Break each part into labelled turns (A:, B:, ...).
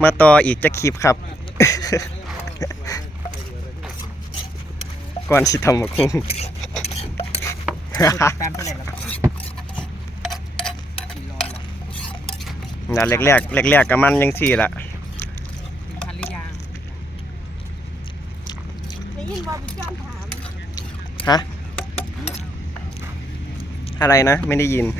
A: มาต่ออีกจะคลิปครับ ก่อนสิทำมาคุ้ง
B: ตามเท่าไหร่แล้วกิโลละ
A: นะแรกกับมันยังสี่ละ
B: ถึงพันหรือยัง
C: ได้ยินว่าพี่จ้อนถาม
A: ฮะอะไรนะไม่ได้ยิน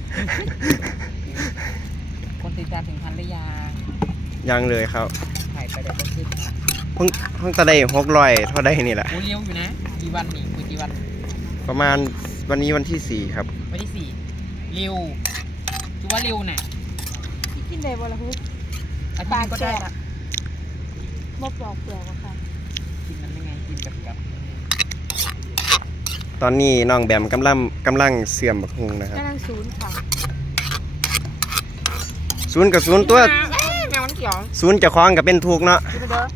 B: คนติดตามถึงพันหรือยัง
A: ยังเลยครับ
B: ถ่ายไปเดี๋ยวก็ขึ้น
A: เพิ่งจะได้600เท่าได้นี่แหละ
B: โอ้เลี้ยวอยู่นะกี่วันนี่คุยกี่วัน
A: ประมาณวันนี้วันที่4ครับ
B: วันที่4เร็วถือว่าเร็วน่ะ
C: พี่กินได้บ่ล่ะฮุ
B: อาทิตย์ก็ได้ละ
C: บ่ปลอกเปลือกอะค่ะ
B: กินมันยังไงกินกับ
A: ตอนนี้น้องแบมกำลังเสื่อมบักฮุงนะครับ
C: กำลังศูนย์ค่ะ
A: ศูนย์กับศูนย์ตัว
B: แมวมันเขียว
A: ศูนย์จะคล้องกับเป็นถูกเนาะ
B: กินไปเด้อ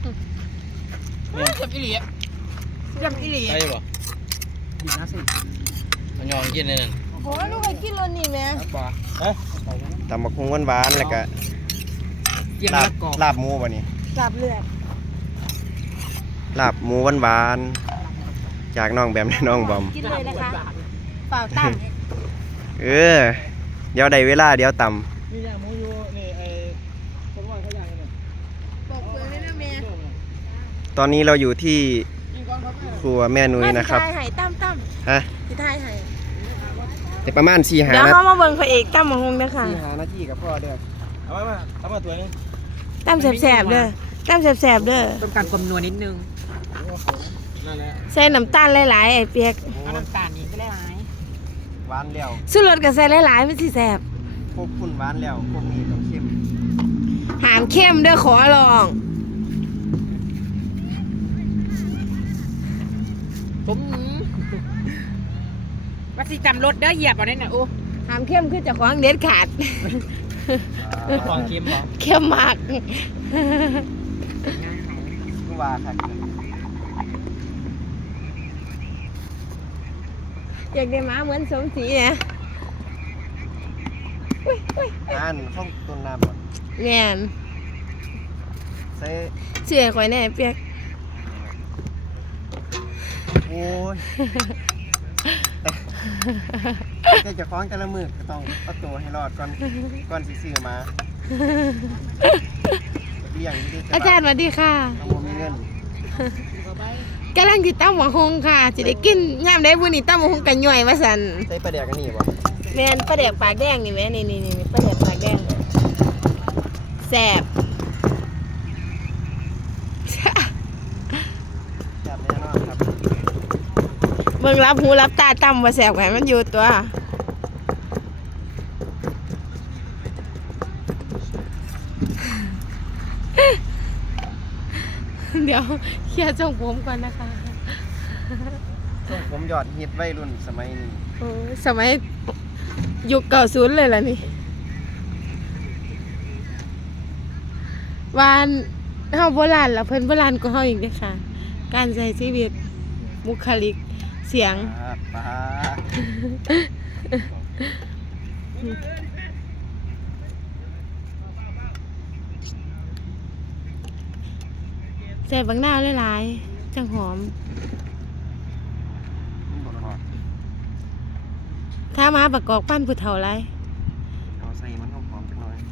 B: จับอีหลีจับอีหลี
D: ได้บ่
B: ดีนะสิ
D: มันยองกินเลยนั่น
C: โหลูกไปกินรถนี่แม่
B: ครับบ่
A: ตำบักฮุงหวานๆแล้วก็
B: กิน
A: ลา
B: ละ
A: บ
B: กอก
A: ลาบหมูบ่นี่
C: กลับเลือด
A: ลาบหมูหวานๆจากน้องแบมและน้องบอม
C: กินเลยนะคะเปล่าตั้ง
A: เดี๋ยวได้เวลาเดี๋ยวต
D: นี่ย่างหมูอยู่นี่ไอ้คนว่าเขาย่างนี่
C: ปลอกเปลือกเลยนะแม่
A: ำตอนนี้เราอยู่ที่ครัวแม่นุ้ยนะครับ
C: สิทายให้ตั้ม
A: ฮะ
C: สิทายให้
A: แต่ประมาณ4
C: เดี๋ยว
A: นา
C: เขามาเบิ่งพระเอกตั้มมาฮงเด้อค่ะ
A: 4นาทีกับพ่อเด้อ
D: เอามาตัวนึง
C: ตั้มแสบๆเด้อตั้มแสบๆเด้อ
B: ต้องการความนัวนิดนึง
D: นั่นแหละ
C: ใส่น้ำตาลหลายๆไอ้เปียก
B: เอาน้ำตาลนี่ก็ได้ไหม
A: หวานแล้ว
C: สุรสก็ใส่หลายๆมันสิแสบ
A: พวกคุณหวานแล้วพวกนี้ต้องเข้ม
C: หามเข้มเด้อขอลอง
B: ผมว่าสิจำรถเด้อเหยียบเอาได้น่ะโอ้
C: หามเข้มคือเจะของเด็ดขาด
B: ของเค็มบ่
C: เข้มมาก
A: คือว่าครับ
C: อยากได้หมาเหมือนสมศรีเนี่ย
A: อ่านห้องต้นน้ำบ่
C: แม่น
A: ใส่
C: เชื่อข่อยแน่เปียก
A: โอ้ยแต่จะคล้องแต่ละมือก็ต้องเอาตัวให้รอดก่อนสิซื้อมาเลี้ยงดีๆ
C: อาจารย์สวัสดีค่ะ
A: ต้องบ่มีเงิน
C: กำลังติดตั้มหวังหงค่ะจะได้กินยามได้บุนี่ตั้มหวังหงกันย่อยว่าสัน
A: ใส่ปลาแดกอันนี้บ่
C: แม่นปลาแดกปากแดงนี่แม่นี่ปลาแดกปากแดงแสบ
A: จับแน่นอนครับ
C: เบิ่งรับหูรับตาตั้มว่าแสบไงมันอยู่ตัวเดี๋ยวเคลียร์ทรงผมก่อนนะคะ
A: ช่วงผมยอดฮิตวัยรุ่นสมัยนี้
C: โอ้ยสมัยยุค90เลยล่ะนี่วานเฮาโบราณแล้วเพิ่นโบราณกว่าเฮาอีกเด้อค่ะ การใช้ชีวิตบุคลิกเสียง
A: ป้า
C: ใส่บางหน้าวหลายๆจังหอม ถ้ามาประกอบปั้นผู้เฒ่าไร
A: เอาใส่มันหอมๆจังหน่อย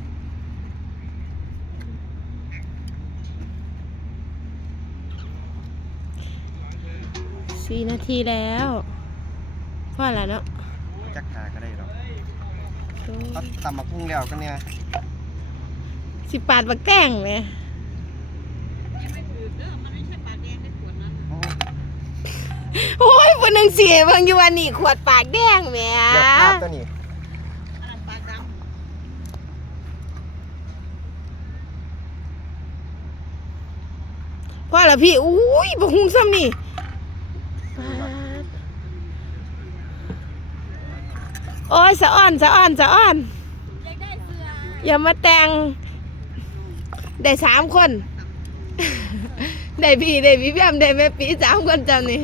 C: 4 นาทีแล้วพอแล้วเนาะ
A: จักหาก็ได้หรอกเขาตำบักหุ่งแล้วก็เนี่ย
C: สิปาดบักแตงเลยโอ้ยคนหนึ่งเสียบางอยู่วันนี้ขวดปากแดงแหม่
A: เดี๋ยวภาพตัวนี้
C: พ่อละพี่อุ้ยบักฮุงซ้ำนี่ปาดโอ้ยสะอ้อนอย่ามาแต่งได้3 คน ได้พี่แพมได้แม่ปี3 คนจำนี่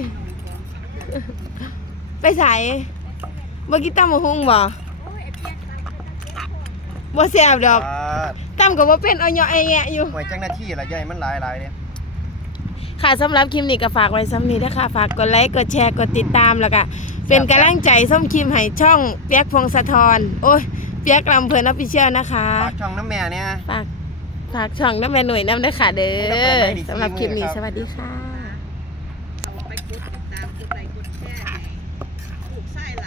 C: ไปใส่เมื่อกี้ตั้มบักฮุงบ่บ่แซ่บดอก
A: อ่า
C: ตำก็บ่เป็นเอาเหยาะไอ้แงะอยู่
A: หวยจังหน้าที่ละใหญ่มันหลายเนี่ย
C: ค่ะสำหรับคลิปนี้ก็ฝากไว้ซ้ำนี้นะคะฝากกดไลค์กดแชร์กดติดตามแล้วก็เป็นกำลังใจส้มคลิปให้ช่องเปียกพงศธรโอ้ยเปียกลำเพลินออฟฟิเชียลนะคะ
A: ฝากช่องน้ำแม่เนี่ย
C: ฝากช่องน้ำแม่หน่วยน้ำด้วยค่ะเด้
A: เดี๋ยวเปิด
C: อ
A: ให้ดี
C: สำหรับคลิปนี้
A: ครับ
C: สวัสดีค่ะ